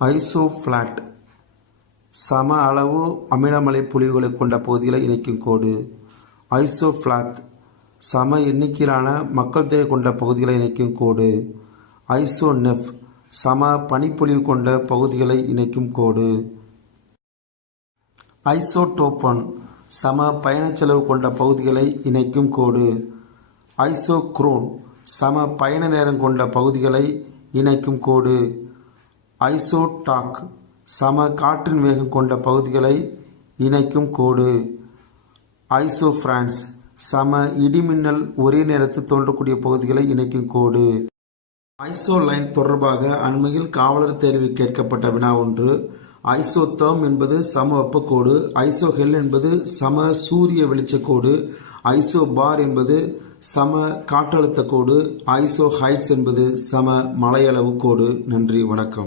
ஐசோஃப்ளாட். சம அளவு அமிலமலை பொழிவுகளை கொண்ட பகுதிகளை இணைக்கும் கோடு. ஐசோஃப்ளாத் சம எண்ணிக்கையிலான மக்கள் தொகை கொண்ட பகுதிகளை இணைக்கும் கோடு. ஐசோநெஃப் சம பனிப்பொழிவு கொண்ட பகுதிகளை இணைக்கும் கோடு. ஐசோடோப்பன் சம பயணச்செலவு கொண்ட பகுதிகளை இணைக்கும் கோடு. ஐசோக்ரோன் சம பயண நேரம் கொண்ட பகுதிகளை இணைக்கும் கோடு. ஐசோடாக் சம காற்றின் வேகம் கொண்ட பகுதிகளை இணைக்கும் கோடு. ஐசோஃப்ரான்ஸ் சம இடிமின்னல் ஒரே நேரத்தில் தோன்றக்கூடிய பகுதிகளை இணைக்கும் கோடு. ஐசோலைன் தொடர்பாக அண்மையில் காவலர் தேர்வில் கேட்கப்பட்ட வினா ஒன்று. ஐசோத்தம் என்பது சம வெப்பக்கோடு ஐசோஹெல் என்பது சம சூரிய வெளிச்சக்கோடு ஐசோபார் என்பது சம காற்றழுத்த கோடு. ஐசோ ஹைட்ஸ் என்பது சம மலையளவு கோடு. நன்றி வணக்கம்.